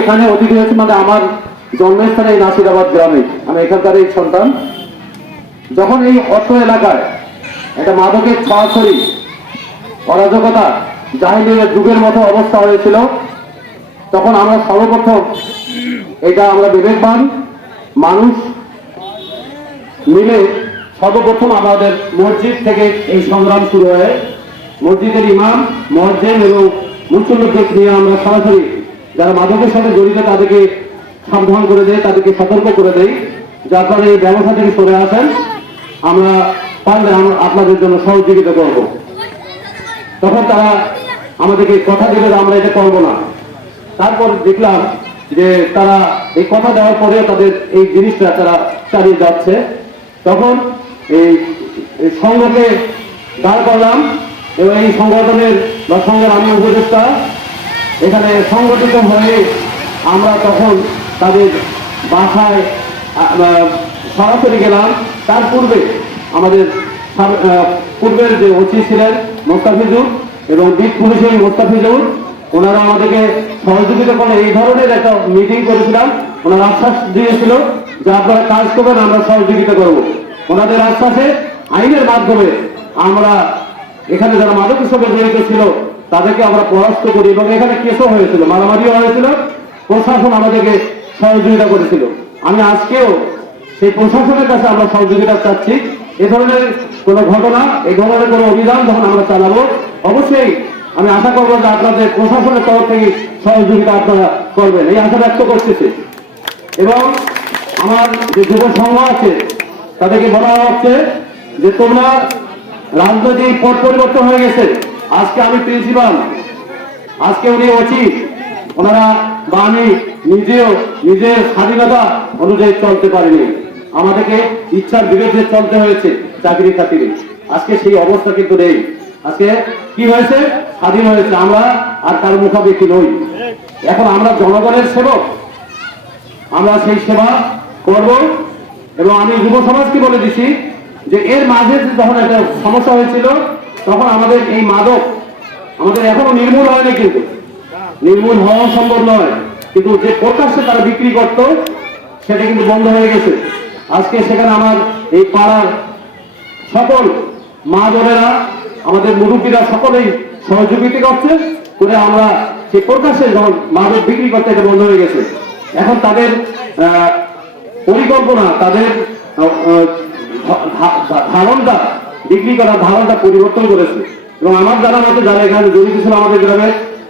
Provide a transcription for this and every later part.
এখানে অতিথি হয়েছে মানে আমার জন্মস্থানে এই নাসিরাবাদ গ্রামে আমি এখানকার এই সন্তান। যখন এই অর্থ এলাকায় একটা মাদকের ছড়াছড়ি, অরাজকতা জাহিলিনের যুগের মতো অবস্থা হয়েছিল, তখন আমরা সর্বপ্রথম এটা আমরা বিবেকবান মানুষ মিলে সর্বপ্রথম আমাদের মসজিদ থেকে এই সংগ্রাম শুরু হয়। মসজিদের ইমাম, মসজিদ এবং মুসল্লিদের নিয়ে আমরা সরাসরি যারা মাদকের সাথে জড়িত, তাদেরকে সাবধান করে দেয়, তাদেরকে সতর্ক করে দেয়। যার ফলে এই ব্যবসা থেকে সরে আসেন। আমরা পারলে আপনাদের জন্য সহযোগিতা করব। তখন তারা আমাদেরকে কথা দিলে আমরা এটা করব না। তারপর দেখলাম যে তারা এই কথা দেওয়ার পরেও তাদের এই জিনিসটা তারা চালিয়ে যাচ্ছে। তখন এই সংঘকে দাঁড় করলাম এবং এই সংগঠনের বা সংঘের আমি উপদেষ্টা এখানে সংগঠিত হয়ে আমরা তখন তাদের বাসায় সরাসরি গেলাম। তার পূর্বে আমাদের পূর্বের যে ওসি ছিলেন মোস্তাফিজুর এবং দিক পুলিশের মোস্তাফিজুর, ওনারা আমাদেরকে সহযোগিতা করে এই ধরনের একটা মিটিং করেছিলাম। ওনারা আশ্বাস দিয়েছিল যে আপনারা কাজ করবেন, আমরা সহযোগিতা করব। ওনাদের আশ্বাসে আইনের মাধ্যমে আমরা এখানে যারা মাদক সঙ্গে জড়িত ছিল তাদেরকে আমরা পরাস্ত করি এবং এখানে কেসও হয়েছিল, মারামারিও হয়েছিল, প্রশাসন আমাদেরকে সহযোগিতা করেছিল। আমি আজকেও সেই প্রশাসনের কাছে আমরা সহযোগিতা চাচ্ছি। এ ধরনের কোনো ঘটনা এই ধরনের কোনো অভিযান যখন আমরা চালাবো, অবশ্যই আমি আশা করব যে আপনাদের প্রশাসনের তরফ থেকে সহযোগিতা আপনারা করবেন। এই আশা ব্যক্ত করতেছি। এবং আমার যে যুব সংঘ আছে, তাদেরকে বলা হচ্ছে যে তোমরা রাজনৈতিক পথ পরিবর্তন হয়ে গেছে। আজকে আমি প্রিন্সিপাল। আজকে উনি অচিত ওনারা বা আমি নিজেও নিজের স্বাধীনতা অনুযায়ী চলতে পারিনি। আমাদেরকে ইচ্ছার বিরুদ্ধে চলতে হয়েছে চাকরি খাতিরে। আজকে সেই অবস্থা কিন্তু নেই। আজকে কি হয়েছে? স্বাধীন হয়েছে আমরা, আর কারও মুখাপেক্ষি নই। এখন আমরা জনগণের সেবক। আমরা সেই সেবা করব। এবং আমি যুব সমাজকে বলে দিছি যে এর মাঝে যখন একটা সমস্যা হয়েছিল তখন আমাদের এই মাদক আমাদের এখনও নির্মূল হয়নি কিন্তু। নির্মূল হওয়া সম্ভব নয়। কিন্তু যে প্রকাশ্যে তারা বিক্রি করত, সেটা কিন্তু বন্ধ হয়ে গেছে। আজকে সেখানে আমার এই পাড়ার সকল মা বোনেরা, আমাদের মুরব্বীরা সকলেই সহযোগিতা করছে করে আমরা সেই প্রকাশ্যে যখন মাদক বিক্রি করতে এটা বন্ধ হয়ে গেছে। এখন তাদের পরিকল্পনা, তাদের ধারণটা বিক্রি করার ধারণটা পরিবর্তন করেছে। এবং আমার জানা মতে যারা এখানে জড়িত ছিল আমাদের গ্রামে,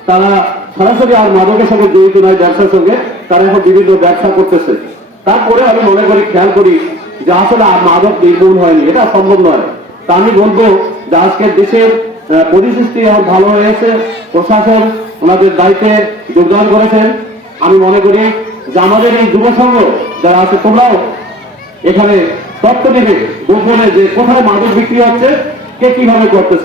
তারা সরাসরি আর মাদকের সঙ্গে জড়িত নয় ব্যবসার সঙ্গে, তারা এখন বিভিন্ন ব্যবসা করতেছে। তারপরে আমি মনে করি, খেয়াল করি যে আসলে আর মাদক নির্মূল হয়নি। এটা সম্ভব নয়। তা আমি বলব যে আজকের দেশের পরিস্থিতি এখন ভালো হয়েছে। প্রশাসন ওনাদের দায়িত্বে যোগদান করেছেন। আমি মনে করি যে আমাদের এই যুব সংঘ যারা আছে, তোমরাও এখানে তথ্য দেবে গোপনে যে কোথায় মাদক বিক্রি হচ্ছে কে কীভাবে করতেছে।